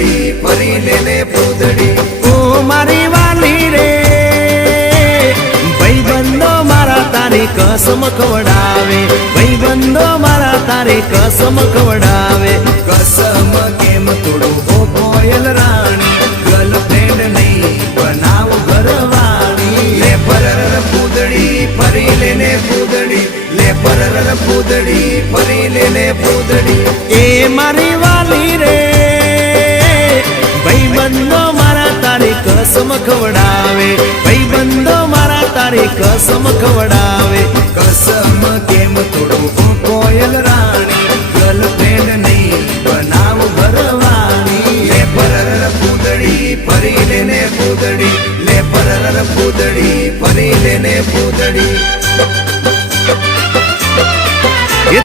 પૂતળી ફરી લેને પૂતળી ઓ મારી વાલી રે ભાઈબંધો મારા તારી કસમ ખવડાવે ભાઈબંધો મારા તારી કસમ ખવડાવે કસમ કેમ તોડો હો કોયલ રાણી ગર્લફ્રેન્ડ નહીં બનાવ ઘરવાળી લે પરર પૂતળી ફરી લેને પૂતળી લે પરર પૂતળી ફરી લેને પૂતળી એ મારી વાલી રે ભાઈબંધો મારા તારી કસમ ખવડાવે ભાઈબંધો મારા તારી કસમ ખવડાવે